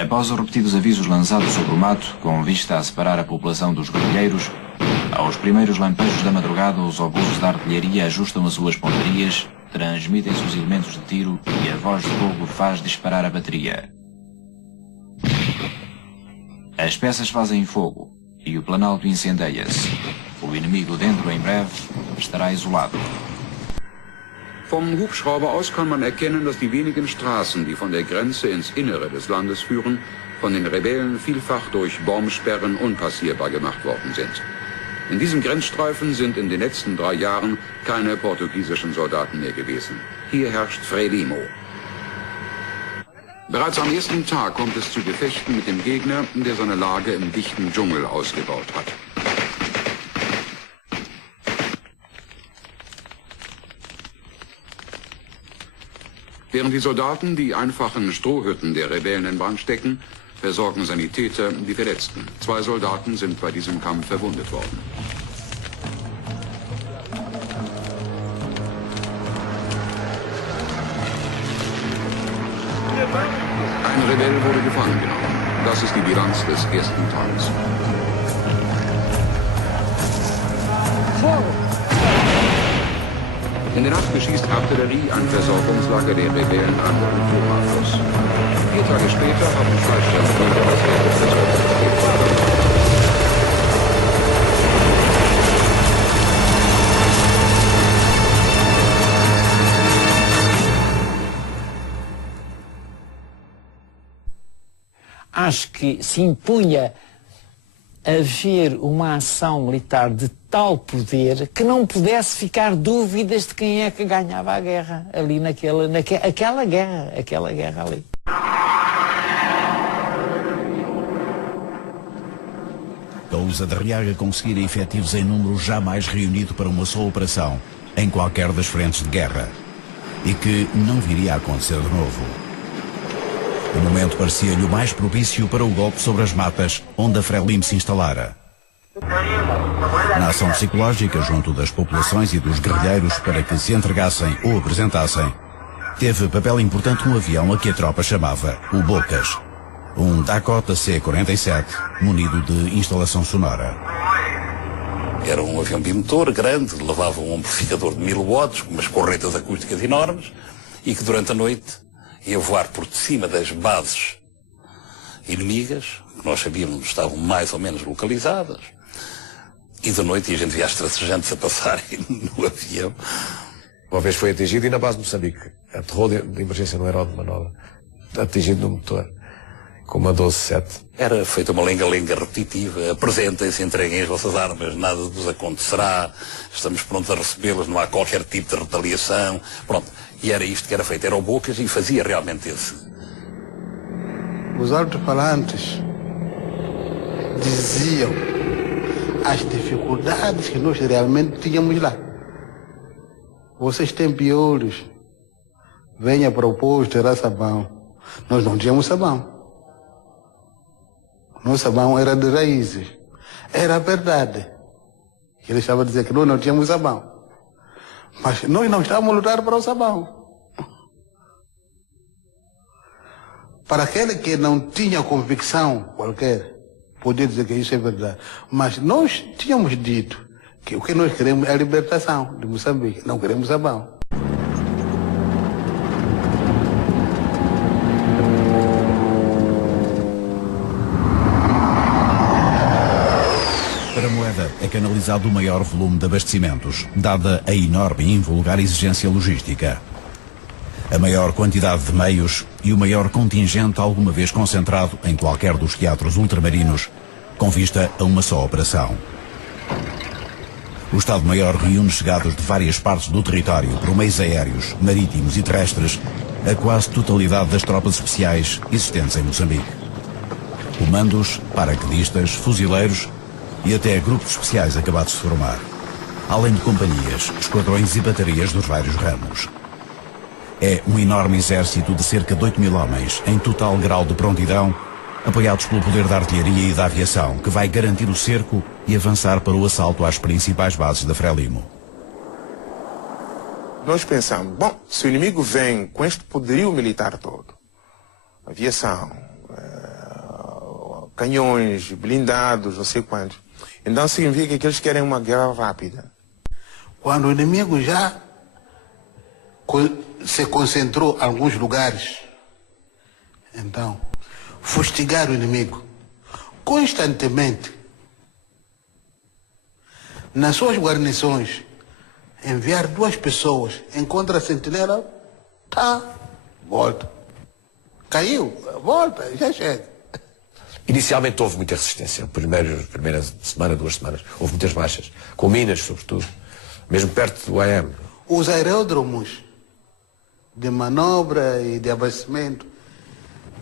Após os repetidos avisos lançados sobre o mato, com vista a separar a população dos guerrilheiros, aos primeiros lampejos da madrugada, os obusos da artilharia ajustam as suas pontarias, transmitem-se os elementos de tiro e a voz de fogo faz disparar a bateria. As peças fazem fogo e o planalto incendeia-se. O inimigo dentro, em breve, estará isolado. Vom Hubschrauber aus kann man erkennen, dass die wenigen Straßen, die von der Grenze ins Innere des Landes führen, von den Rebellen vielfach durch Bombsperren unpassierbar gemacht worden sind. In diesem Grenzstreifen sind in den letzten 3 Jahren keine portugiesischen Soldaten mehr gewesen. Hier herrscht Frelimo. Bereits am ersten Tag kommt es zu Gefechten mit dem Gegner, der seine Lage im dichten Dschungel ausgebaut hat. Während die Soldaten die einfachen Strohhütten der Rebellen in Brand stecken, versorgen Sanitäter die Verletzten. 2 Soldaten sind bei diesem Kampf verwundet worden. Ein Rebell wurde gefangen genommen. Das ist die Bilanz des ersten Tages. In der Nacht beschießt Artillerie ein Versorgungslager der Rebellen an der Rufoma-Fluss. 4 Tage später haben Fleischtransporter das Erdbeerversorgungsgebiet. Acho que se impunha haver uma ação militar de tal poder que não pudesse ficar dúvidas de quem é que ganhava a guerra ali aquela guerra ali. Cousa de Arriaga conseguira efetivos em número jamais reunido para uma só operação, em qualquer das frentes de guerra, e que não viria a acontecer de novo. O momento parecia-lhe o mais propício para o golpe sobre as matas, onde a Frelimo se instalara. Na ação psicológica junto das populações e dos guerrilheiros para que se entregassem ou apresentassem, teve papel importante um avião a que a tropa chamava o Bocas, um Dakota C-47 munido de instalação sonora. Era um avião bimotor grande, levava um amplificador de 1000 watts, com umas corretas acústicas enormes, e que durante a noite ia voar por cima das bases inimigas, que nós sabíamos estavam mais ou menos localizadas, e de noite a gente via as tracejantes a passarem no avião. Uma vez foi atingido e na base de Moçambique aterrou de emergência no aeródromo de manobra, atingido no motor, com uma 12-7. Era feita uma lenga-lenga repetitiva: apresentem-se, entreguem as vossas armas, nada vos acontecerá, estamos prontos a recebê-las, não há qualquer tipo de retaliação. Pronto, e era isto que era feito, era o Bocas, e fazia realmente esse. Os alto-falantes diziam as dificuldades que nós realmente tínhamos lá. Vocês têm piolhos, venha para o posto, era sabão. Nós não tínhamos sabão. Nosso sabão era de raízes. Era verdade. Ele estava a dizer que nós não tínhamos sabão. Mas nós não estávamos a lutar para o sabão. Para aquele que não tinha convicção qualquer, podia dizer que isso é verdade. Mas nós tínhamos dito que o que nós queremos é a libertação de Moçambique. Não queremos sabão. Para Moeda é canalizado o maior volume de abastecimentos, dada a enorme e invulgar exigência logística. A maior quantidade de meios e o maior contingente alguma vez concentrado em qualquer dos teatros ultramarinos, com vista a uma só operação. O Estado-Maior reúne chegados de várias partes do território por meios aéreos, marítimos e terrestres a quase totalidade das tropas especiais existentes em Moçambique. Comandos, paraquedistas, fuzileiros e até grupos especiais acabados de formar, além de companhias, esquadrões e baterias dos vários ramos. É um enorme exército de cerca de 8.000 homens, em total grau de prontidão, apoiados pelo poder da artilharia e da aviação, que vai garantir o cerco e avançar para o assalto às principais bases da Frelimo. Nós pensamos, bom, se o inimigo vem com este poderio militar todo, aviação, canhões, blindados, não sei quantos. Então significa que eles querem uma guerra rápida. Quando o inimigo já se concentrou em alguns lugares, então, fustigar o inimigo constantemente, nas suas guarnições, enviar 2 pessoas, encontra a sentinela, tá, volta. Caiu, volta, já chega. Inicialmente houve muita resistência, primeira semana, 2 semanas, houve muitas baixas, com minas sobretudo, mesmo perto do AM. Os aeródromos de manobra e de abastecimento,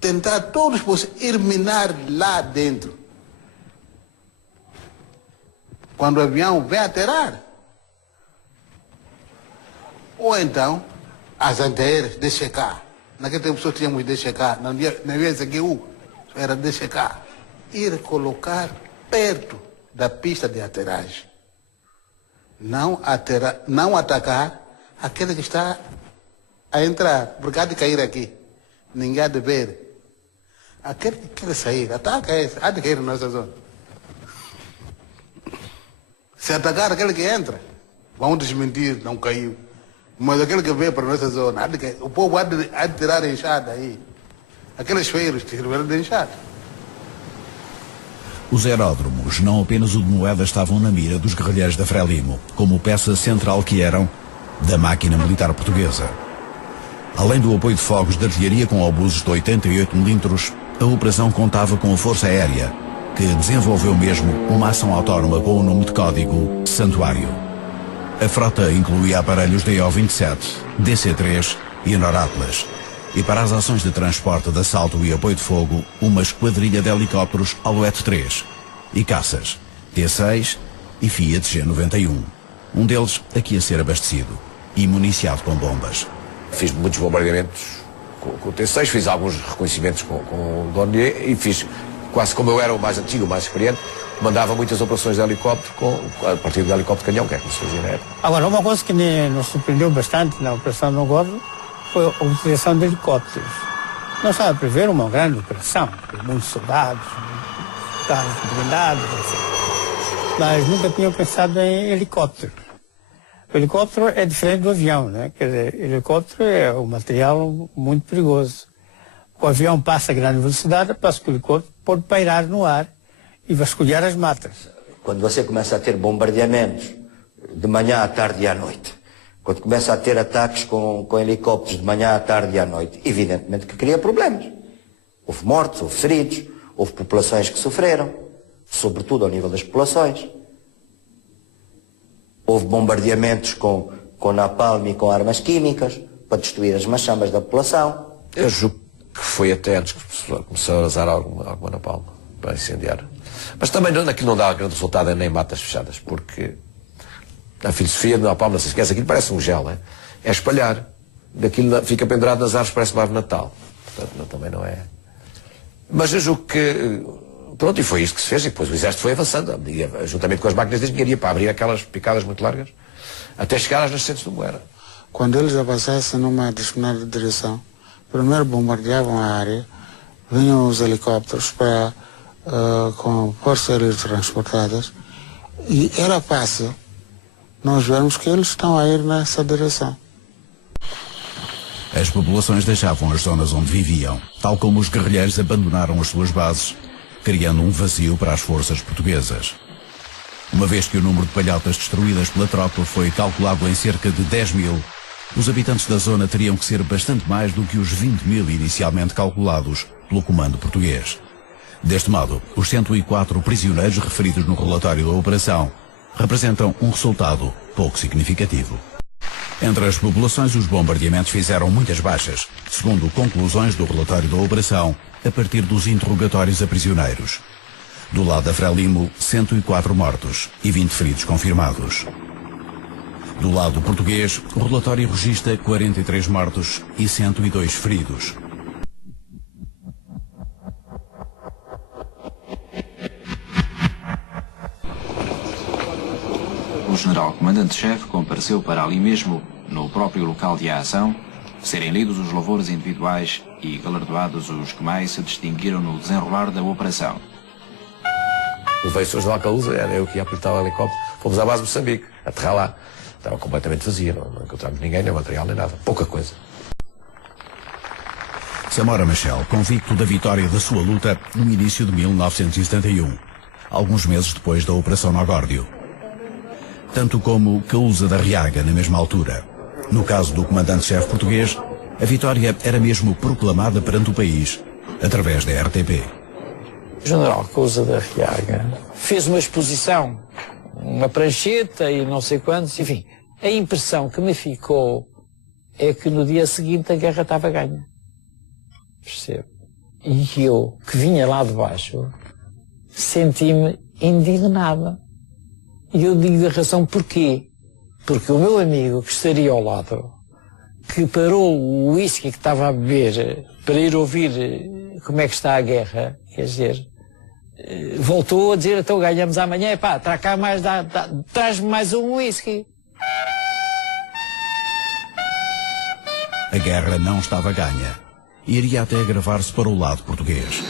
tentar todos ir minar lá dentro. Quando o avião vem aterrar. Ou então, as antiaéreas, DCK. Naquele tempo só tínhamos DCK, não havia ZGU, era DCK. Ir colocar perto da pista de aterragem. Não atacar aquele que está a entrar, porque há de cair aqui. Ninguém há de ver. Aquele que quer sair, ataca esse, há de cair na nossa zona. Se atacar aquele que entra, vão desmentir, não caiu. Mas aquele que veio para a nossa zona, há de cair. O povo há de tirar a enxada aí. Aqueles feiros tiveram de enxada. Os aeródromos, não apenas o de Moeda, estavam na mira dos guerrilheiros da Frelimo, como peça central que eram da máquina militar portuguesa. Além do apoio de fogos de artilharia com obuses de 88 mm, a operação contava com a Força Aérea, que desenvolveu mesmo uma ação autónoma com o nome de código Santuário. A frota incluía aparelhos DO-27, DC-3 e Noratlas, e para as ações de transporte de assalto e apoio de fogo, uma esquadrilha de helicópteros Alouette 3 e caças T-6 e Fiat G-91. Um deles aqui a ser abastecido e municiado com bombas. Fiz muitos bombardeamentos com o T-6, fiz alguns reconhecimentos com o Dornier e fiz, quase como eu era o mais antigo, o mais experiente, mandava muitas operações de helicóptero a partir do helicóptero canhão, que é que se fazia na época. Agora, uma coisa que nos surpreendeu bastante na Operação No Gordo foi a utilização de helicópteros. Nós estávamos a prever uma grande operação, muitos soldados, carros blindados, etc. Mas nunca tinham pensado em helicóptero. O helicóptero é diferente do avião, né? Quer dizer, o helicóptero é um material muito perigoso. O avião passa a grande velocidade, passa que o helicóptero pode pairar no ar e vasculhar as matas. Quando você começa a ter bombardeamentos de manhã à tarde e à noite, quando começa a ter ataques com helicópteros de manhã à tarde e à noite, evidentemente que cria problemas. Houve mortes, houve feridos, houve populações que sofreram, sobretudo ao nível das populações. Houve bombardeamentos com napalm e com armas químicas para destruir as machamas da população. Eu julgo que foi até antes que começou a usar alguma napalm para incendiar. Mas também aquilo não dá grande resultado nem matas fechadas, porque a filosofia do napalm, não se esquece, aquilo parece um gel, é espalhar. Daquilo fica pendurado nas árvores, parece uma árvore de Natal. Portanto, também não é. Mas eu julgo que pronto, e foi isto que se fez, e depois o exército foi avançando, juntamente com as máquinas de engenharia, para abrir aquelas picadas muito largas, até chegar às nascentes do Moera. Quando eles avançassem numa determinada direção, primeiro bombardeavam a área, vinham os helicópteros com forças aéreas transportadas, e era fácil nós vermos que eles estão a ir nessa direção. As populações deixavam as zonas onde viviam, tal como os guerrilheiros abandonaram as suas bases, criando um vazio para as forças portuguesas. Uma vez que o número de palhotas destruídas pela tropa foi calculado em cerca de 10 mil, os habitantes da zona teriam que ser bastante mais do que os 20 mil inicialmente calculados pelo comando português. Deste modo, os 104 prisioneiros referidos no relatório da operação representam um resultado pouco significativo. Entre as populações, os bombardeamentos fizeram muitas baixas, segundo conclusões do relatório da operação, a partir dos interrogatórios a prisioneiros. Do lado da Frelimo, 104 mortos e 20 feridos confirmados. Do lado português, o relatório registra 43 mortos e 102 feridos. O general comandante-chefe compareceu para ali mesmo, no próprio local de ação, serem lidos os louvores individuais e galardoados os que mais se distinguiram no desenrolar da operação. Levei pessoas de Alcaúza, era eu que ia apertar o helicóptero. Fomos à base de Moçambique, aterrar lá. Estava completamente vazia, não encontramos ninguém, nem material, nem nada. Pouca coisa. Samora Machel, convicto da vitória da sua luta no início de 1971, alguns meses depois da Operação Nogórdio. Tanto como Caúza da Riaga, na mesma altura. No caso do comandante-chefe português, a vitória era mesmo proclamada perante o país, através da RTP. O general Caúza da Riaga fez uma exposição, uma prancheta e não sei quantos, enfim. A impressão que me ficou é que no dia seguinte a guerra estava ganha. Percebo? E eu, que vinha lá de baixo, senti-me indignada. E eu digo a razão porquê. Porque o meu amigo que estaria ao lado, que parou o whisky que estava a beber para ir ouvir como é que está a guerra, quer dizer, voltou a dizer, então ganhamos amanhã, pá, traz-me mais um whisky. A guerra não estava ganha. Iria até agravar-se para o lado português.